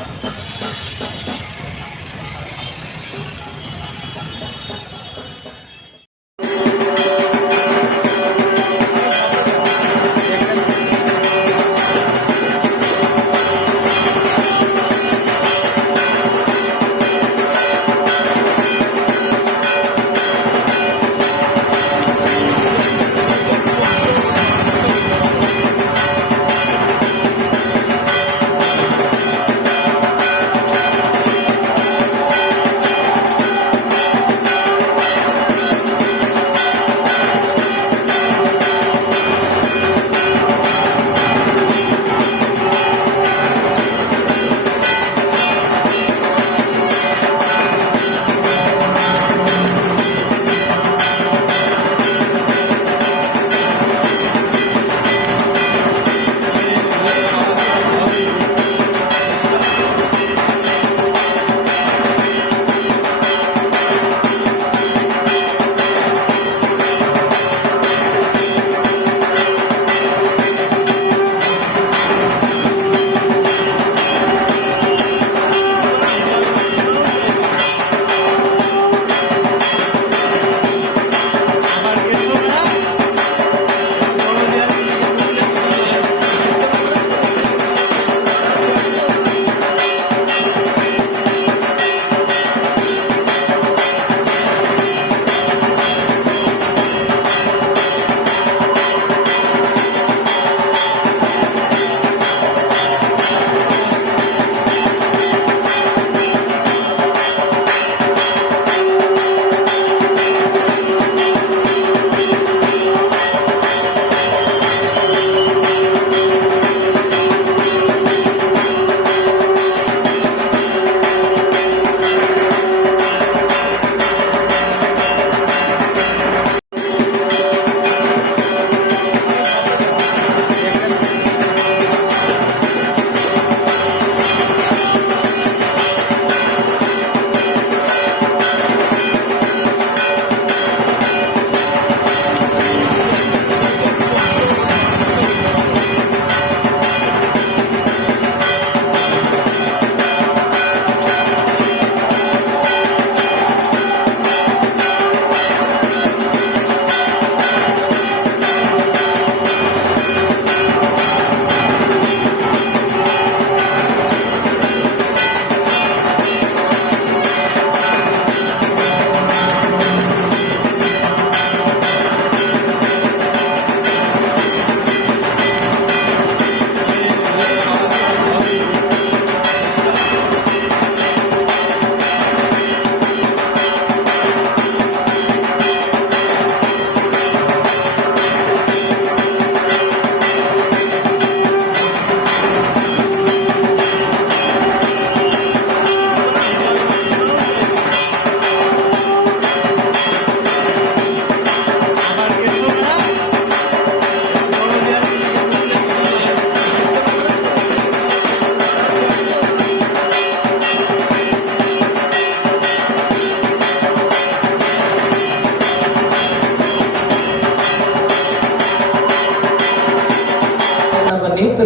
ハハハハ!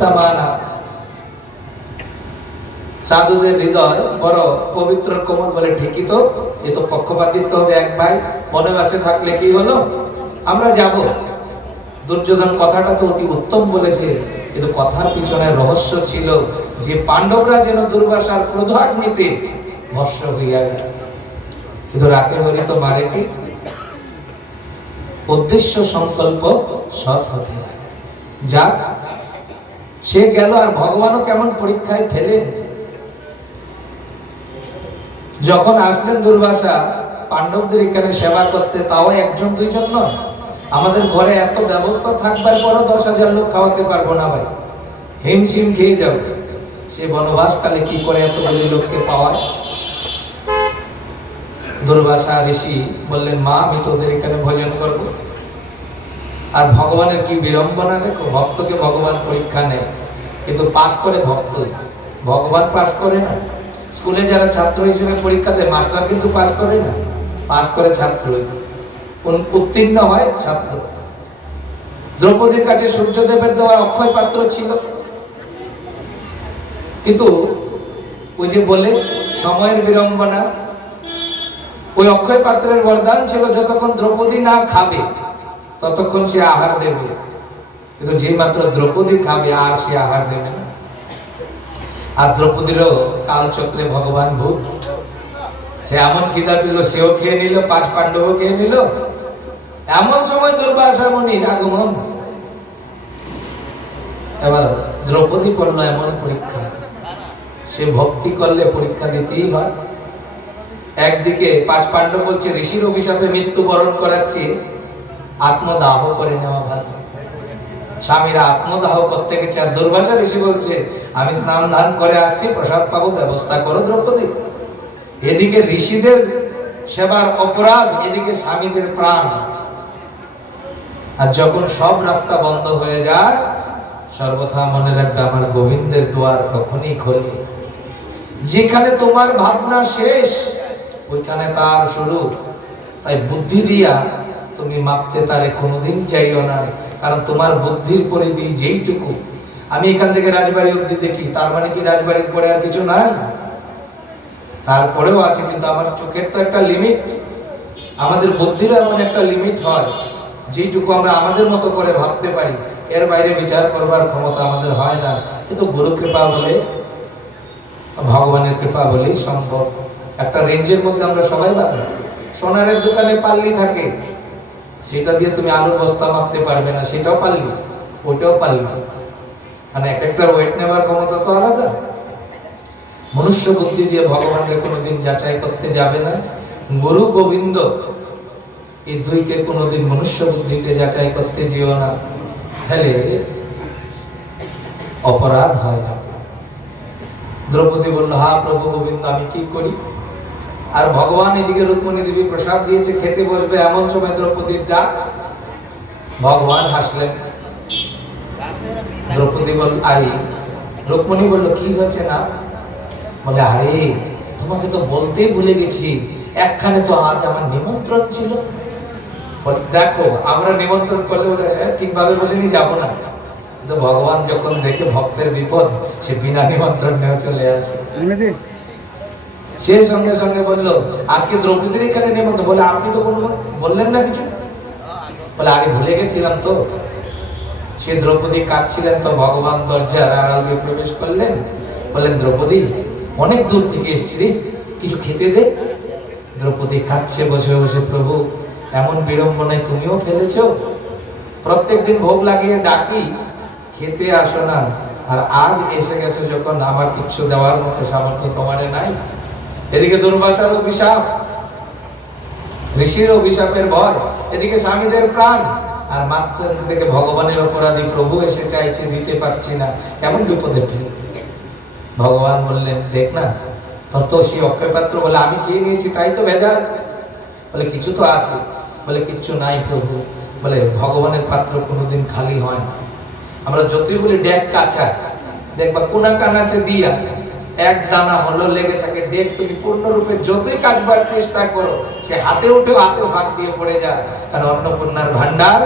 সমানা। সাধুদের হৃদয় বড় পবিত্র কোমল বলে ঠিকই তো এ তো পক্ষপাতিত্ব হবে এক ভাই। মনে বাসে থাকলে কি হলো? আমরা যাব। দুর্যোধন কথাটা তো অতি উত্তম বলেছে, কিন্তু কথার পিছনে রহস্য ছিল যে পাণ্ডবরা যেন দুর্বাসার ক্রোধাগ্নিতে ভস্য হইয়া গেল। কিন্তু রাখে বলি তো মারে কি? উদ্দেশ্য সংকল্প সৎ হতে যাক সে গেল আর ভগবানও কেমন পরীক্ষায় ফেলেন? যখন আসলেন দুর্বাসা, পাণ্ডবদের এখানে সেবা করতে, তাও একজন দুইজন নয়। আমাদের ঘরে এত ব্যবস্থা থাকবার পরও দশ হাজার লোক খাওয়াতে পারব না ভাই। হিমশিম খেয়ে যাবে সে বনবাসকালে কি করে এতগুলি লোককে পাওয়ায়? দুর্বাসা ঋষি বললেন, মা, আমি তোদের এখানে ভোজন করব। আর ভগবানের কি বিড়ম্বনা দেখো ভক্তকে ভগবান পরীক্ষা নেয় কিন্তু পাস করে ভক্তই ভগবান পাস করে না। স্কুলে যারা ছাত্র হিসেবে পরীক্ষা দেয়, মাস্টার কিন্তু পাস করে না। পাস করে ছাত্রই উত্তীর্ণ হয় ছাত্র। দ্রৌপদীর কাছে সূর্যদেবের দেওয়া অক্ষয় পাত্র ছিল। কিন্তু ওই যে বলে, সময়ের বিড়ম্বনা, ওই অক্ষয় পাত্রের বরদান ছিল যতক্ষণ দ্রৌপদী না খাবে। ততক্ষণ সে আহার দেবে। কিন্তু যে মাত্র দ্রৌপদী খাবে, আর সে আহার দেবে না। আর দ্রৌপদীরও কালচক্রে ভগবান ভূত সে এমন খিদা পেল, সেও খেয়ে নিল, পাঁচ পাণ্ডবও খেয়ে নিল। এমন সময় দুর্বাসা মুনির আগমন এবার দ্রৌপদী করল এমন পরীক্ষা। সে ভক্তি করলে পরীক্ষা দিতেই হয়। একদিকে পাঁচ পাণ্ডব বলছে, ঋষির অভিশাপে মৃত্যুবরণ করাচ্ছে। আত্মদাহ করে নেওয়া ভালো। স্বামীরা আত্মদাহ করতে গেছে আর দুর্বাসা ঋষি বলছে, আমি স্নান ধান করে আসছি, প্রসাদ পাবো, ব্যবস্থা করো দ্রৌপদী। এদিকে ঋষিদের সেবার অপরাধ, এদিকে স্বামীদের প্রাণ। আর যখন সব রাস্তা বন্ধ হয়ে যায়, সর্বথা মনে রাখবে আমার গোবিন্দের দুয়ার তখনই খোলে। যেখানে তোমার ভাবনা শেষ, ওইখানে তার শুরু। তাই বুদ্ধি দিয়া তুমি মাপতে তারে কোনোদিন চাইও না, কারণ তোমার বুদ্ধির পরিধি যেইটুকু। আমি এখান থেকে রাজবাড়ি অব্দি দেখি, তার মানে কি রাজবাড়ির পরে আর কিছু নাই? তারপরেও আছে, কিন্তু আমার চোখের তো একটা লিমিট আমাদের বুদ্ধির এমন একটা লিমিট হয়, যেইটুকু আমরা আমাদের মতো করে ভাবতে পারি। এর বাইরে বিচার করবার ক্ষমতা আমাদের হয় না। কিন্তু গুরু কৃপা বলে, ভগবানের কৃপা বলেই সম্ভব। একটা রেঞ্জের মধ্যে আমরা সবাই বাঁধি। সোনারের দোকানে পাল্লি থাকে সেটা দিয়ে তুমি আলুর বস্তা মাপতে পারবে না, সেটাও পারলি ওটাও পাল্লি। মানে এক একটার ওয়েট নেবার ক্ষমতা তো আলাদা। মনুষ্য বুদ্ধি দিয়ে ভগবানের কোনোদিন যাচাই করতে যাবে না। গুরু গোবিন্দ এই দুইকে কোনোদিন মনুষ্য বুদ্ধিকে যাচাই করতে যেও না। তাহলে অপরাধ হয় যাবে দ্রৌপদী বলল, হা প্রভু গোবিন্দ, আমি কি করি? আর ভগবান এদিকে রুক্মণী দেবী প্রসাদ দিয়েছে খেতে বসবে এমন সময় দ্রৌপদীর ডাক। ভগবান হাসলেন। দ্রৌপদী বল আরে। রুক্মণী বলল কি হয়েছে না? বলে আরে তোমাকে তো বলতেই ভুলে গেছি। একখানে তো আজ আমার নিমন্ত্রণ ছিল। দেখো আমরা নিমন্ত্রণ করলে বলে "এ, ঠিকভাবে বলিনি যাব না। কিন্তু ভগবান যখন দেখে ভক্তের বিপদ সে বিনা নিমন্ত্রণ নিয়ে চলে আসে। এমনিতে সে সঙ্গে সঙ্গে বলল, আজকে দ্রৌপদীর এখানে নেমন্তন্ন বলে, আপনি তো কোনো বললেন না কিছু? বলে আগে ভুলে গেছিলাম তো। সে দ্রৌপদী কাঁদছিলেন তো, ভগবান দরজার আড়াল দিয়ে প্রবেশ করলেন। বললেন, দ্রৌপদী, অনেক দূর থেকে এসছি রে, কিছু খেতে দে। দ্রৌপদী কাঁদছে, বসে বসে, প্রভু, এমন বিড়ম্বনায় তুমিও ফেলেছো? প্রত্যেকদিন ভোগ লাগিয়ে ডাকি, খেতে আসো না। আর আজ এসে গেছো যখন, আমার কিচ্ছু দেওয়ার মতো সামর্থ্য তোমার নাই। এদিকে দুর্বাসার অভিশাপ, ঋষির অভিশাপের ভয়, এদিকে স্বামীদের প্রাণ, আর মাস্টার থেকে ভগবানের অপরাধী প্রভু এসে চাইছে দিতে পারছি না। কেমন বিপদে ফেল ভগবান বললেন, দেখ না তোর তো সেই অক্ষয় পাত্র বলে আমি খেয়ে নিয়েছি, তাই তো ভেজাল। বলে, কিছু তো আছে। বলে, কিচ্ছু নাই প্রভু। বলে, ভগবানের পাত্র কোনোদিন খালি হয় না। আমরা যতই বলি ডেক কাছা দেখবা কোনা কানাচে দিয়া। এক দানা হলো লেগে থাকে। ডেক তুমি পূর্ণরূপে যতই কাটবার চেষ্টা করো, সে হাতে উঠেও হাতে ভাগ দিয়ে পড়ে যায়। কারণ অন্নপূর্ণার ভান্ডার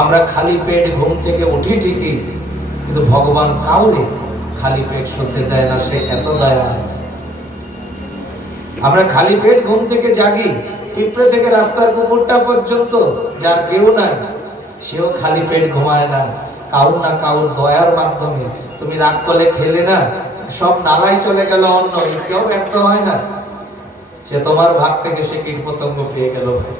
আমরা খালি পেট ঘুম থেকে উঠি ঠিকই, কিন্তু ভগবান কাউরে খালি পেট শুতে দেয় না, সে এত দয়া আমরা খালি পেট ঘুম থেকে জাগি, পিঁপড়ে থেকে রাস্তার কুকুরটা পর্যন্ত, যার কেউ নাই, সেও খালি পেট ঘুমায় না কাউর না কাউর দয়ার মাধ্যমে। তুমি রাগ করলে খেলে না সব নালাই চলে গেল অন্য কেউ ব্যর্থ হয় না সে তোমার ভাগ থেকে সে কীট পতঙ্গ পেয়ে গেল ভাই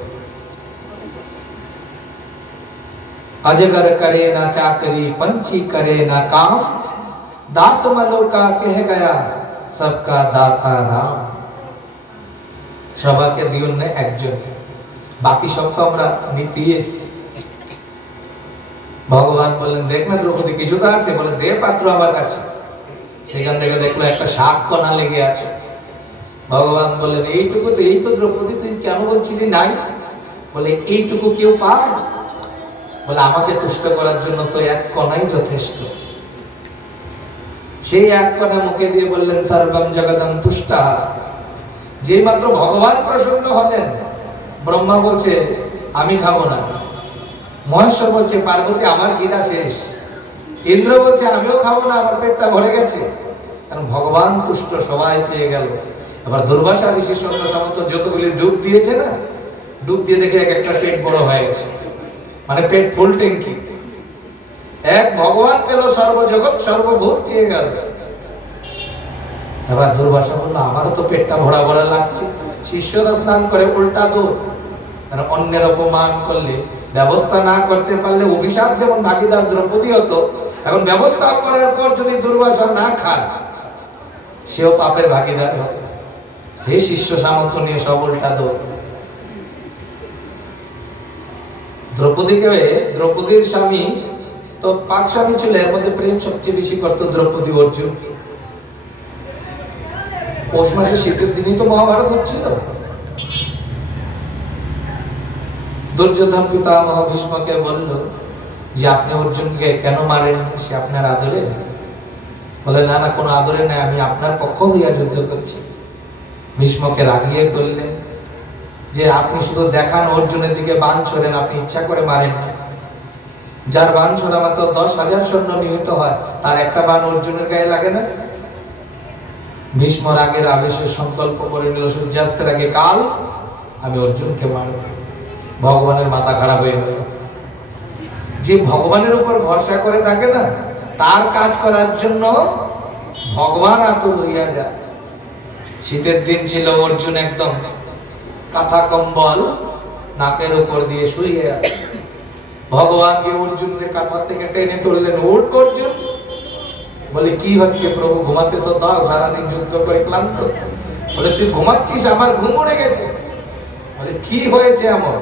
अजगर करे ना चाकरी पंछी करे ना काम दास मलो का कह गया सबका दाता राम সবাকে দিওন না একজন বাকি সব তো আমরা নিতেই এসছি ভগবান বললেন, দেখ না দ্রৌপদী, কিছু তো আছে। বলে, দে পাত্র আমার কাছে। সেখান থেকে দেখল একটা শাক কণা লেগে আছে। ভগবান বললেন, এইটুকু তো, এই তো দ্রৌপদী, তুই কেন বলছিলি নাই? বলে, এইটুকু কেউ পায়? বলে, আমাকে তুষ্ট করার জন্য তো এক কণাই যথেষ্ট। সেই এক কণা মুখে দিয়ে বললেন, সর্বম জগদম তুষ্টা। যে মাত্র ভগবান প্রসন্ন হলেন, ব্রহ্মা বলছে, আমি খাব না। মহেশ্বর বলছে, পার্বতী, আমার খিদা শেষ। ইন্দ্র বলছে, আমিও খাব না, আমার পেটটা ভরে গেছে। কারণ ভগবান পুষ্ট সবাই পেয়ে গেল। এবার দুর্বাসা ঋষির সঙ্গে সামন্ত যতগুলি ডুব দিয়েছে না, ডুব দিয়ে দেখে এক একটা পেট বড় হয়ে গেছে। মানে পেট ফুল ট্যাঙ্কি। এক ভগবান পেল সর্বজগৎ, সর্বভূত পেয়ে গেল। এবার দুর্বাসা বলল, আমারও তো পেটটা ভরা ভরা লাগছে। শিষ্যরা স্নান করে উল্টা দূর কারণ অন্যের অপমান করলে ব্যবস্থা না করতে পারলে অভিশাপ যেমন ভাগিদার দ্রৌপদী হতো, এখন ব্যবস্থা করার পর যদি দুর্বাসা না খায়, সেও পাপের ভাগিদার হতো। সেই শিষ্য সামর্থ্য নিয়ে সব উল্টা দৌড়। দ্রৌপদীকে দ্রৌপদীর স্বামী, তো পাঁচ স্বামী ছিল, এর মধ্যে প্রেম সবচেয়ে বেশি করতো দ্রৌপদী অর্জুনকে। পৌষ মাসে শীতের দিনই তো মহাভারত হচ্ছিল। দুর্যোধন পিতামহ ভীষ্মকে বলল, যে আপনি অর্জুনকে কেন মারেন? সে আপনার আদরে। বলে, না না, কোনো আদরে নাই আমি আপনার পক্ষ হইয়া যুদ্ধ করছি। ভীষ্মকে রাগিয়ে তুললেন, যে আপনি শুধু দেখান অর্জুনের দিকে বান ছোড়েন, আপনি ইচ্ছা করে মারেন না। যার বান ছোড়া মাত্র দশ হাজার সৈন্য নিহত হয়, তার একটা বান অর্জুনের গায়ে লাগে না? ভীষ্ম রাগের আবেশে সংকল্প করে নিল সূর্যাস্তের আগে কাল আমি অর্জুনকে মারব। ভগবানের মাথা খারাপ হয়ে গেল। যে ভগবানের উপর ভরসা করে থাকে না, তার কাজ করার জন্য ভগবান আতুর হইয়া যায়। শীতের দিন ছিল অর্জুন একদম কাঁথা কম্বল নাকের উপর দিয়ে শুয়ে আছে ভগবানকে অর্জুনকে কাঁথা থেকে টেনে তুললেন। উঠ অর্জুন! বলে, কি হচ্ছে প্রভু, ঘুমাতে তো দাও, সারাদিন যুদ্ধ করে ক্লান্ত? বলে, তুই ঘুমাচ্ছিস, আমার ঘুম উড়ে গেছে। বলে, কি হয়েছে এমন?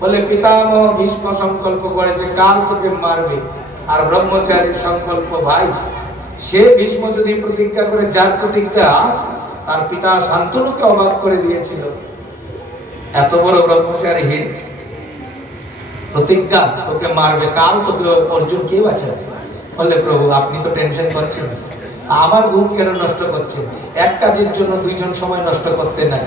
বলে পিতামহ ভীষ্ম সংকল্প করেছে কাল তোকে মারবে। আর ব্রহ্মচারীর সংকল্প, ভাই, সে ভীষ্ম যদি প্রতিজ্ঞা করে, যার প্রতিজ্ঞা, তার পিতা শান্তনুকে অবাক করে দিয়েছিল। এত বড় ব্রহ্মচারীহীন প্রতিজ্ঞা, তোকে মারবে কাল, তোকে অর্জুন কে বাঁচাবে? বললে, প্রভু, আপনি তো টেনশন করছেন। আমার ঘুম কেন নষ্ট করছেন? এক কাজের জন্য দুইজন সময় নষ্ট করতে নাই।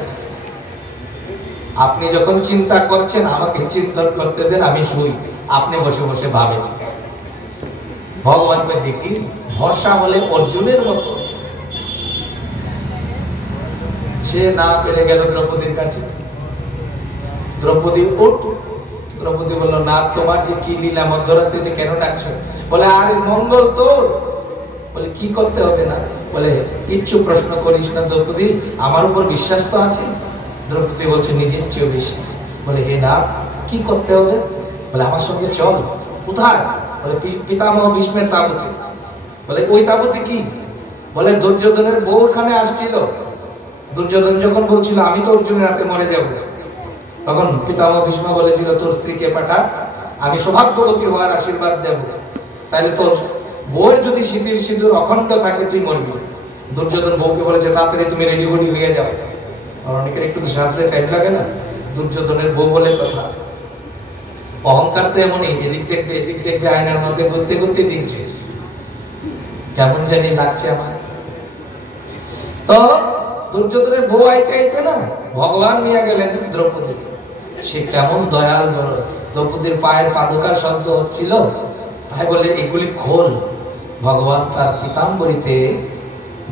আপনি যখন চিন্তা করছেন, আমাকে চিন্তন করতে দেন, আমি শুই। আপনি বসে বসে ভাবেন। ভগবানকে দেখি, ভরসা হলে অর্জুনের মতো। সে না পেরে গেল দ্রৌপদীর কাছে। দ্রৌপদী উঠ। দ্রৌপদী বলল, না, তোমার যে কি লীলা, মধ্যরাত্রিতে কেন ডাকছো? বলে, আরে, মঙ্গল তোর। বলে, কি করতে হবে না? বলে, কিচ্ছু প্রশ্ন করিস না দ্রৌপদী, আমার উপর বিশ্বাস তো আছে। দ্রৌপদী বলছে, নিজের চেয়েও বেশি। বলে, হে না কি করতে হবে? বলে, আমার সঙ্গে চল কোথায় বলে পিতামহ ভীষ্মের তাবুতে। বলে, ওই তাবুতে কি? বলে, দুর্যোধনের বউ এখানে আসছিল। দুর্যোধন যখন বলছিল, আমি তো অর্জুনের হাতে মরে যাব। তখন পিতামহ ভীষ্ম বলেছিল, তোর স্ত্রীকে পাঠা আমি সৌভাগ্যবতী হওয়ার আশীর্বাদ দেব। তাহলে তোর বউয়ের যদি শীতের সিঁদুর অখণ্ড থাকে, তুই মরবি। দুর্যোধন বউকে বলেছে, তাড়াতাড়ি তুমি রেডি হয়ে যাও। আর অনেকের একটু লাগে না, দুর্যোধনের বউ বলে কথা। অহংকার তো এমনই, এদিক দেখবে এদিক দেখবে আয়নার মধ্যে কেমন জানি লাগছে আমার। তো দুর্যোধনের বউ আইতে আইতে না, ভগবান নিয়ে গেলেন দ্রৌপদী সে কেমন দয়াল দ্রৌপদীর পায়ের পাদুকার শব্দ হচ্ছিল। ভাই বলে, এগুলি খোল। ভগবান তার পিতাম্বরীতে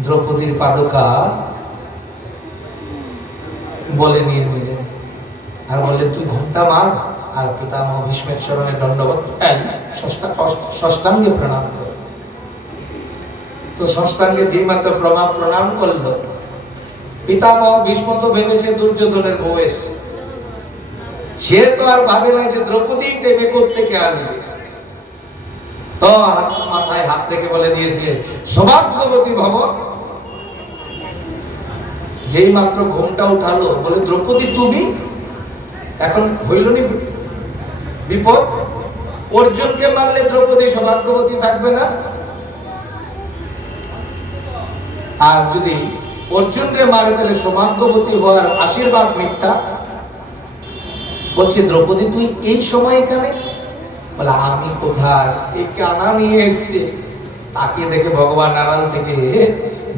দ্রৌপদীর পাদুকা বলে নিয়ে নিলেন আর বললেন তুই ঘণ্টা মার। আর পিতামহ ভীষ্মের চরণে দণ্ডবত এই ষষ্ঠাঙ্গে প্রণাম কর। তো ষষ্ঠাঙ্গে যে মাত্র প্রণাম প্রণাম করল পিতামহ ভীষ্ম তো ভেবেছে দুর্যোধনের বউ এসছে। সে তো আর ভাবে না যে দ্রৌপদী টেনে থেকে আসবে। তো হাত মাথায় হাত রেখে বলে দিয়েছে, সৌভাগ্যবতী ভব যেই মাত্র ঘুমটা উঠালো, বলে, দ্রৌপদী, তুমি? এখন হইল নি বিপদ? অর্জুনকে মারলে দ্রৌপদী সৌভাগ্যবতী থাকবে না? আর যদি অর্জুনকে মারে, তাহলে সৌভাগ্যবতী হওয়ার আশীর্বাদ মিথ্যা? বলছে, দ্রৌপদী, তুই এই সময় এখানে? বলে, আমি কোথায়? এই কানা নিয়ে এসছে। তাকে দেখে ভগবান আড়াল থেকে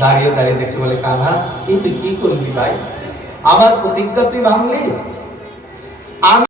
দাঁড়িয়ে দাঁড়িয়ে দেখছে, বলে কানা এই তুই কি করলি ভাই? আমার প্রতিজ্ঞা তুই ভাঙলি? আমি